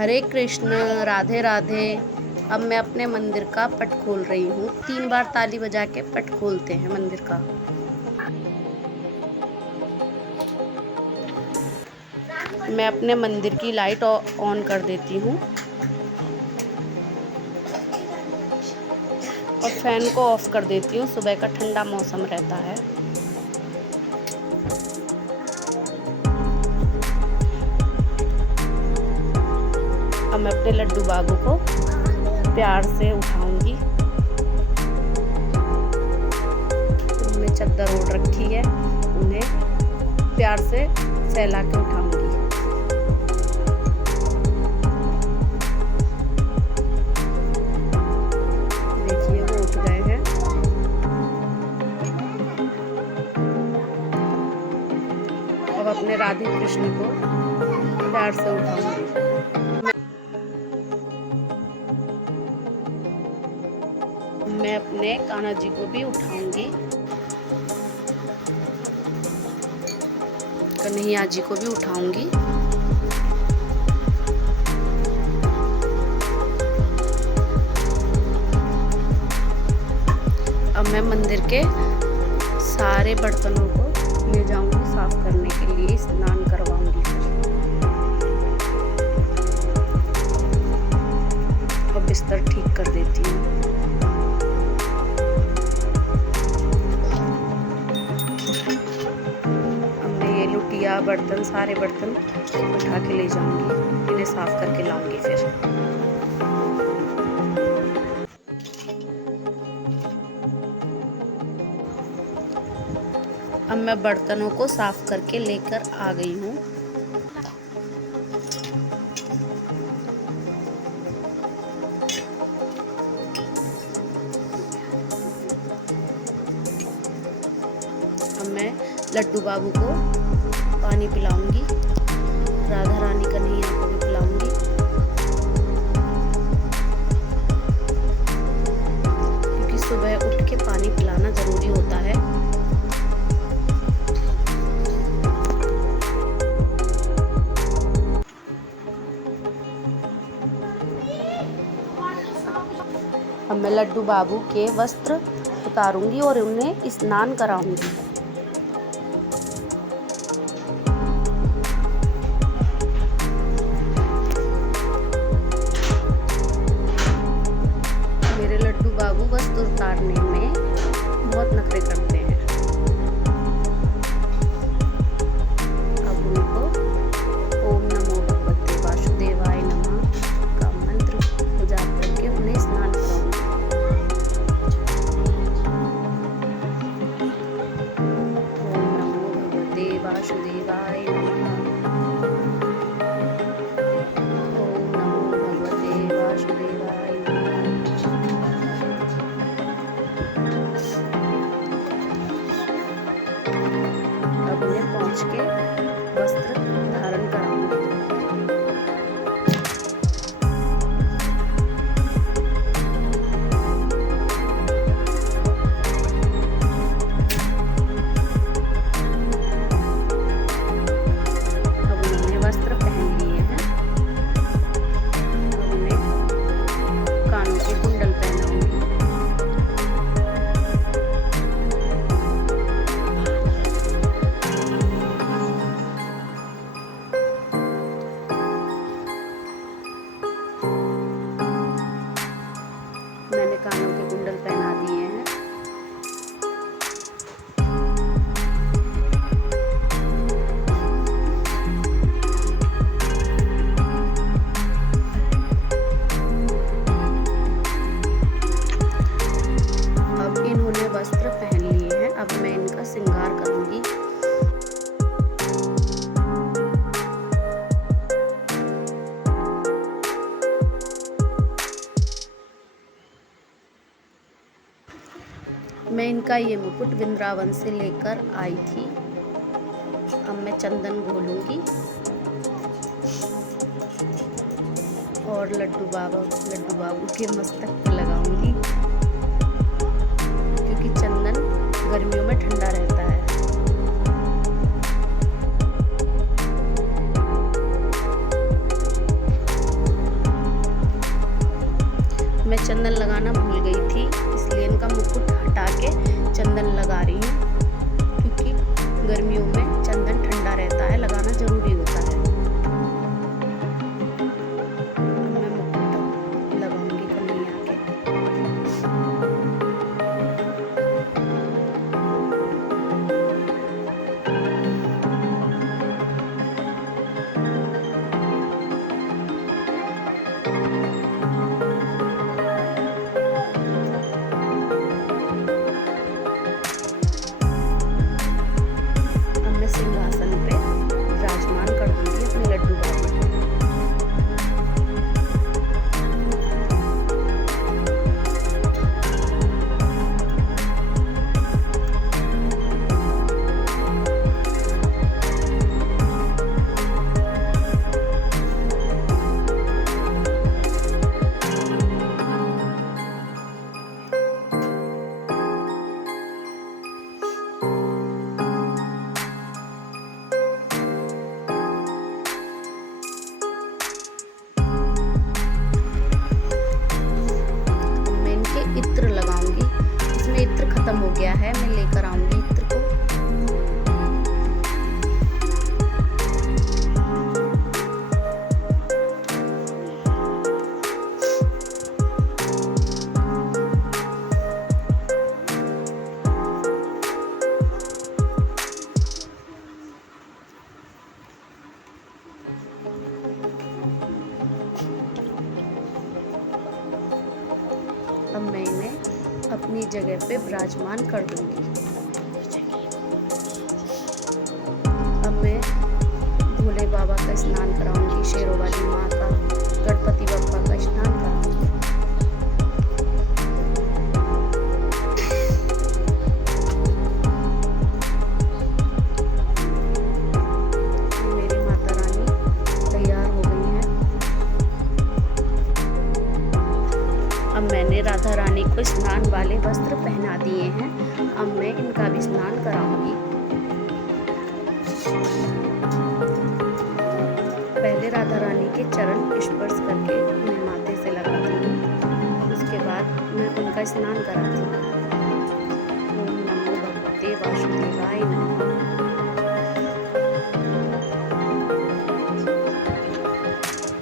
हरे कृष्ण, राधे राधे। अब मैं अपने मंदिर का पट खोल रही हूँ। 3 बार ताली बजा के पट खोलते हैं मंदिर का। मैं अपने मंदिर की लाइट ऑन कर देती हूँ और फैन को ऑफ कर देती हूँ। सुबह का ठंडा मौसम रहता है। अब मैं अपने लड्डू बाबू को प्यार से उठाऊंगी। उन्हें चद्दर ओढ़ रखी है, उन्हें प्यार से सहला के उठाऊंगी। देखिए वो उठ गए हैं। अब अपने राधे कृष्ण को प्यार से उठाऊंगी। मैं अपने कान्हा जी को भी उठाऊंगी, कन्हैया जी को भी उठाऊंगी। अब मैं मंदिर के सारे बर्तनों को ले जाऊंगी साफ करने के लिए, स्नान करवाऊंगी। फिर अब बिस्तर ठीक कर देती हूँ। लुटिया बर्तन, सारे बर्तन उठा के ले जाऊंगी, इन्हें साफ करके लाऊंगी। फिर अब मैं बर्तनों को साफ करके लेकर आ गई हूँ। अब मैं लड्डू बाबू को पानी पिलाऊंगी, राधा रानी कन्हैया को भी पिलाऊंगी। क्योंकि सुबह उठ के पानी पिलाना जरूरी होता है। अब मैं लड्डू बाबू के वस्त्र उतारूंगी और उन्हें स्नान कराऊंगी। बाबू वस्त्र उतारने में बहुत नखरे करते हैं। अब उनको ओम नमो भगवते वासुदेवाय नमः का मंत्र जाप करके उन्हें स्नान कराऊंगी। ओम नमो भगवते वासुदेवाय नमः। ओम नमो भगवते वासुदेवाय नमः। अब उन्हें पहुँच के वस्त्र धारण कराऊंगी। अब उन्होंने वस्त्र पहन लिए हैं। अब उन्हें कानों के कुंडल पहनाऊंगी। मैंने कानों के कुंडल पहना दिए हैं। अब इन्होंने वस्त्र पहन लिए हैं। अब मैं इनका श्रृंगार करूंगी। मैं इनका ये मुकुट वृंदावन से लेकर आई थी। अब मैं चंदन घोलूंगी और लड्डू बाबू के मस्तक पर लगाऊंगी। क्योंकि चंदन गर्मियों में ठंडा रहता है। चंदन लगाना भूल गई थी, इसलिए इनका मुकुट हटा के चंदन लगा रही हूँ, क्योंकि गर्मियों में चंदन ठंडा रहता है, लगाना जरूरी होता है। मैं मुकुट लगाऊंगी कन्हैया के। सिंहासन पे विराजमान कर दूंगी अपने लड्डू बाबू को। इत्र लगाऊंगी, इसमें इत्र खत्म हो गया है, मैं लेकर आऊंगी इत्र को। अब मैं इन्हें अपनी जगह पे विराजमान कर दूंगी। अब मैं भोले बाबा का स्नान कराऊंगी, शेरों वाली माँ का, गणपति बप्पा का स्नान कराऊंगी। मेरी माता रानी तैयार हो गई हैं। अब मैंने राधा रानी को स्नान वाले वस्त्र पहना दिए हैं, अब मैं इनका भी स्नान कराऊंगी। पहले राधा रानी के चरण स्पर्श करके उन्हें माथे से लगाती हूँ, उसके बाद मैं उनका स्नान कराती हूँ। ओम नमो भगवते वासुदेवाय नमः।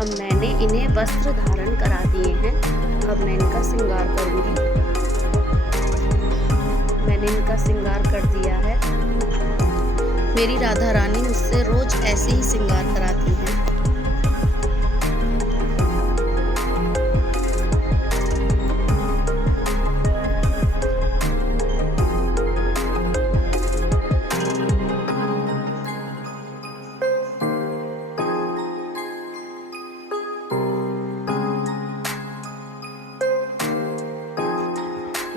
अब मैंने इन्हें वस्त्र धारण करा दिए हैं, अब मैं इनका श्रृंगार करूंगी। मैंने इनका श्रृंगार कर दिया है। मेरी राधा रानी मुझसे रोज ऐसे ही श्रृंगार कराती हैं।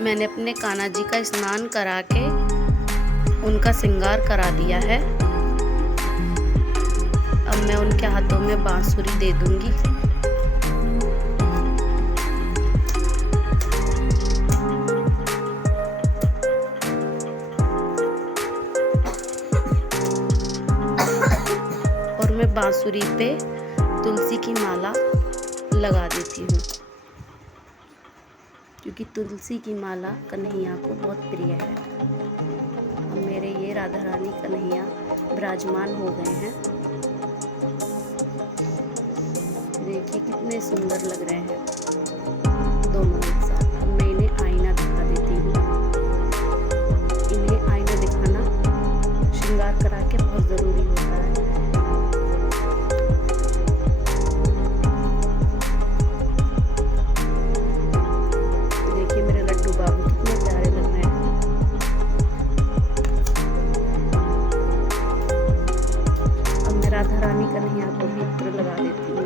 मैंने अपने कान्हा जी का स्नान करा के उनका श्रृंगार करा दिया है। अब मैं उनके हाथों में बांसुरी दे दूंगी। और मैं बांसुरी पे तुलसी की माला लगा देती हूँ, क्योंकि तुलसी की माला कन्हैया को बहुत प्रिय है। अब मेरे ये राधा रानी कन्हैया विराजमान हो गए हैं। देखिए कितने सुंदर लग रहे हैं दोनों एक साथ। अब मैं इन्हें आईना दिखा देती हूँ। इन्हें आईना दिखाना श्रृंगार करा के बहुत ज़रूरी होता है। राधा रानी कन्हैया को भी इत्र लगा देती हूँ।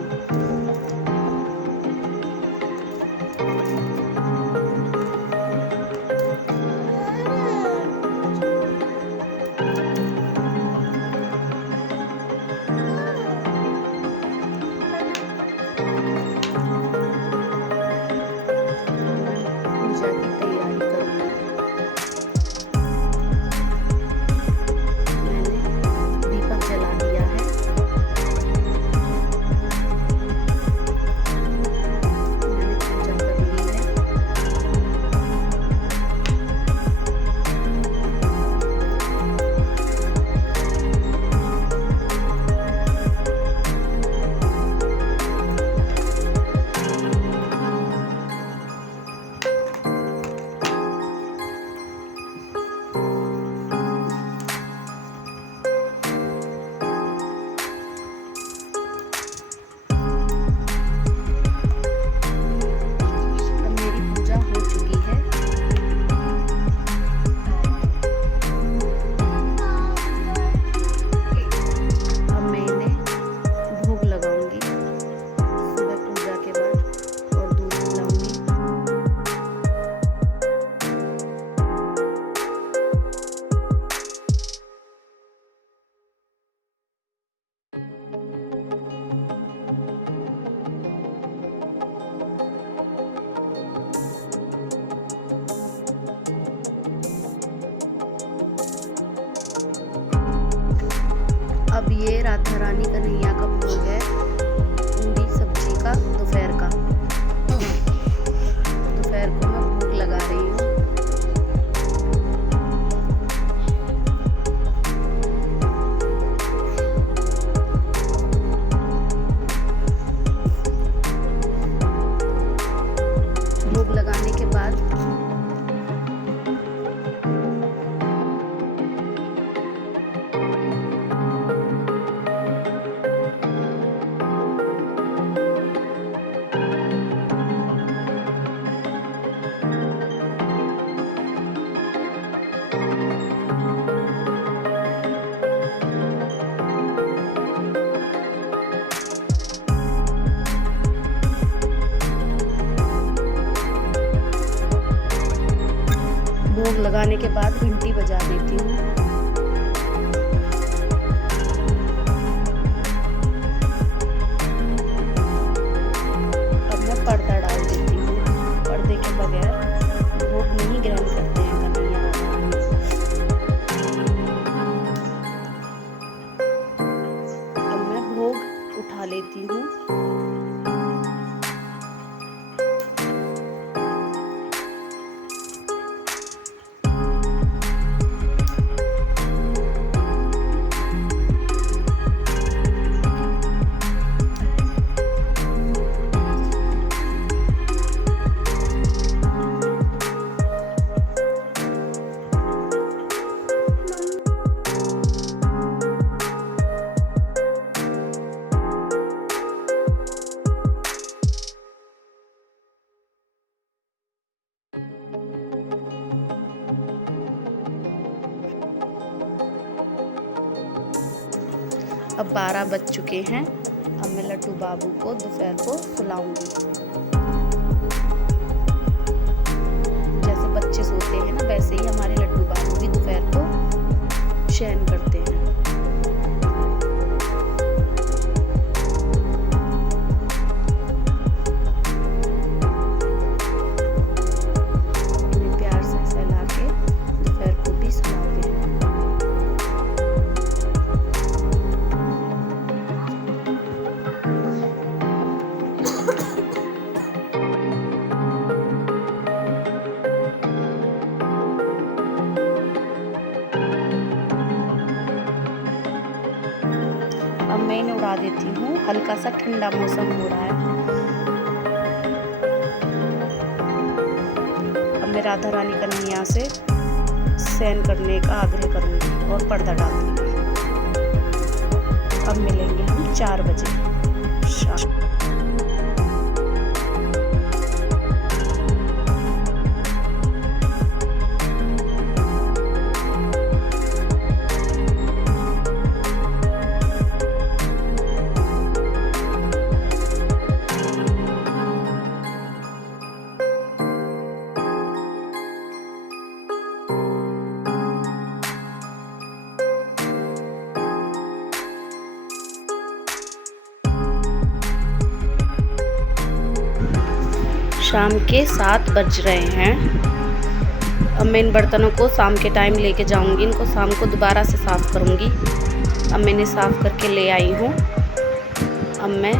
अब ये राधा रानी कन्हैया का भोग है, पूरी सब्जी का, दोपहर का। दोपहर को मैं भोग लगा रही हूँ। भोग लगाने के बाद भोग लगाने के बाद घंटी बजा देती हूँ। अब मैं पर्दा डाल देती हूँ। पर्दे के बगैर भोग नहीं ग्रहण करते हैं कन्हैया राधा। अब मैं भोग उठा लेती हूँ। अब 12 बज चुके हैं। अब मैं लड्डू बाबू को दोपहर को सुलाऊंगी। जैसे बच्चे सोते हैं ना, वैसे ही हमारे लड्डू बाबू भी दोपहर को शयन करते हैं। इन्हें प्यार से सहला के दोपहर को भी सुलाते हैं। अब मैं इन्हें उड़ा देती हूँ। हल्का सा ठंडा मौसम हो रहा है। अब मैं राधा रानी कन्हैया से शयन करने का आग्रह करूँगी और पर्दा डाल दूँगी। अब मिलेंगे हम 4 बजे शाम। शाम के 7 बज रहे हैं। अब मैं इन बर्तनों को शाम के टाइम लेके जाऊंगी। इनको शाम को दोबारा से साफ़ करूंगी। अब मैंने साफ़ करके ले आई हूँ। अब मैं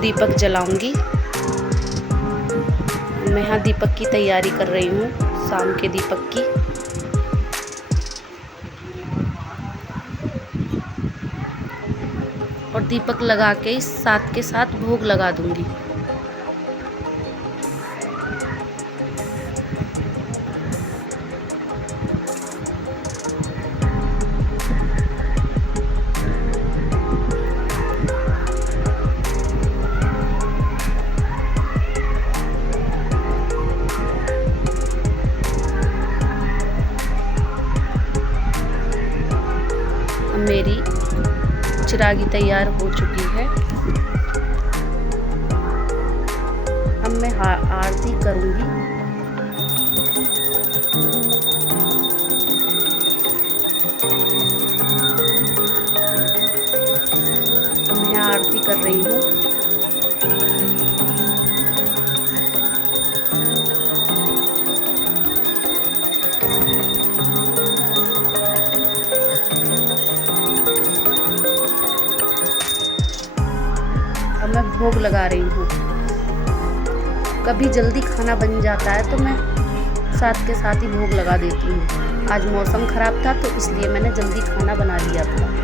दीपक जलाऊंगी। मैं यहाँ दीपक की तैयारी कर रही हूँ, शाम के दीपक की। और दीपक लगा के साथ के साथ भोग लगा दूंगी। मेरी चिरागी तैयार हो चुकी है। अब मैं आरती करूंगी। अब मैं आरती कर रही हूँ। मैं भोग लगा रही हूँ। कभी जल्दी खाना बन जाता है तो मैं साथ के साथ ही भोग लगा देती हूँ। आज मौसम ख़राब था तो इसलिए मैंने जल्दी खाना बना लिया था।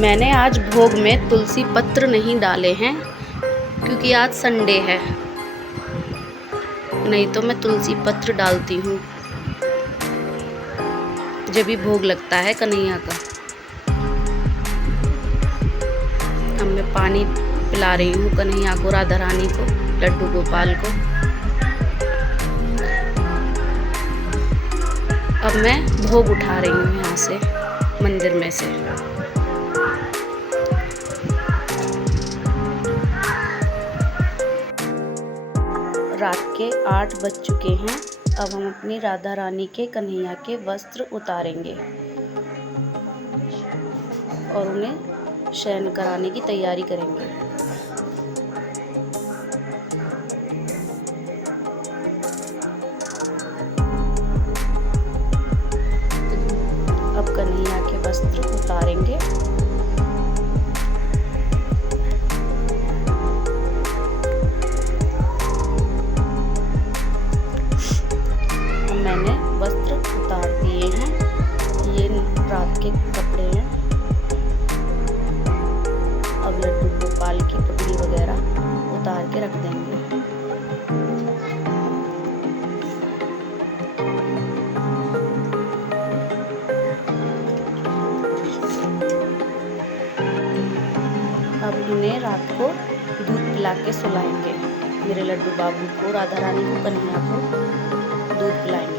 मैंने आज भोग में तुलसी पत्र नहीं डाले हैं क्योंकि आज संडे है, नहीं तो मैं तुलसी पत्र डालती हूँ जब भी भोग लगता है कन्हैया का। अब मैं पानी पिला रही हूँ कन्हैया को, राधा रानी को, लड्डू गोपाल को। अब मैं भोग उठा रही हूँ यहाँ से मंदिर में से। रात के 8 बज चुके हैं। अब हम अपनी राधा रानी के कन्हैया के वस्त्र उतारेंगे और उन्हें शयन कराने की तैयारी करेंगे। अब कन्हैया के वस्त्र उतारेंगे। मैंने वस्त्र उतार दिए हैं, ये रात के कपड़े हैं। अब लड्डू गोपाल की पगड़ी वगैरह उतार के रख देंगे। अब इन्हें रात को दूध पिला के सुलाएंगे। मेरे लड्डू बाबू को, राधा रानी को, कन्हैया को दूध पिलाएंगे।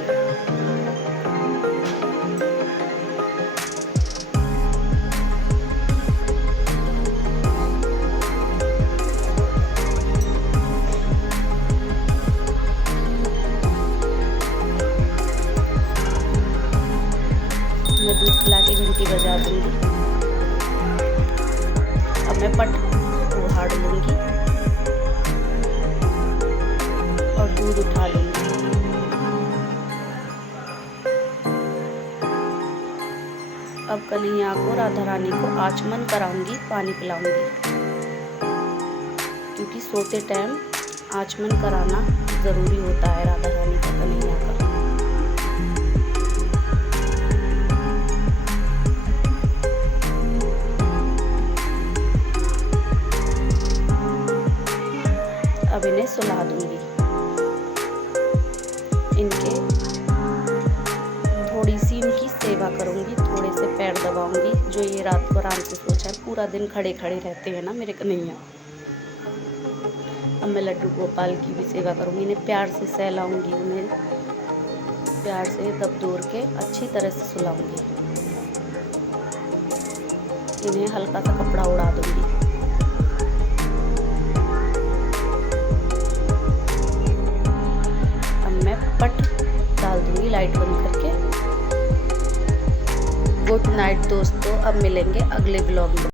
मैं दूध पिला के घंटी बजा दूंगी। अब मैं पट उहाड़ लूंगी और दूध उठा लूंगी। अब कन्हैया को, राधा रानी को आचमन कराऊंगी, पानी पिलाऊंगी, क्योंकि सोते टाइम आचमन कराना ज़रूरी होता है राधा रानी का, कन्हैया का। अब इन्हें सुला दूंगी। इनके थोड़ी सी इनकी सेवा करूंगी, थोड़े से पैर दबाऊंगी, जो ये रात को आराम से सोचा है। पूरा दिन खड़े खड़े रहते हैं ना मेरे कन्हैया। अब मैं लड्डू गोपाल की भी सेवा करूंगी। इन्हें प्यार से सहलाऊंगी, उन्हें प्यार से दबदोर के अच्छी तरह से सुलाऊंगी। इन्हें हल्का सा कपड़ा उड़ा दूंगी। अब मैं पट डाल दूंगी लाइट बंद करके। गुड नाइट दोस्तों, अब मिलेंगे अगले व्लॉग में।